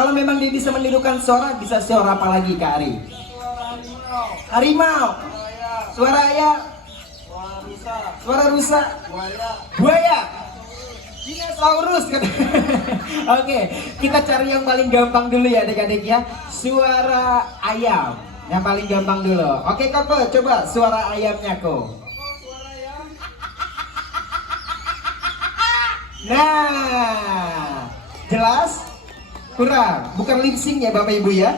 Kalau memang dia bisa menirukan suara, bisa suara apa lagi Kak Ari? Harimau. Suara ayam. Suara rusa. Buaya. Dinosaurus. Oke, kita cari yang paling gampang dulu ya adik-adik ya. Suara ayam. Yang paling gampang dulu. Oke Koko, coba suara ayamnya Ko. Nah, jelas? Kurang, bukan lip sync ya Bapak Ibu ya.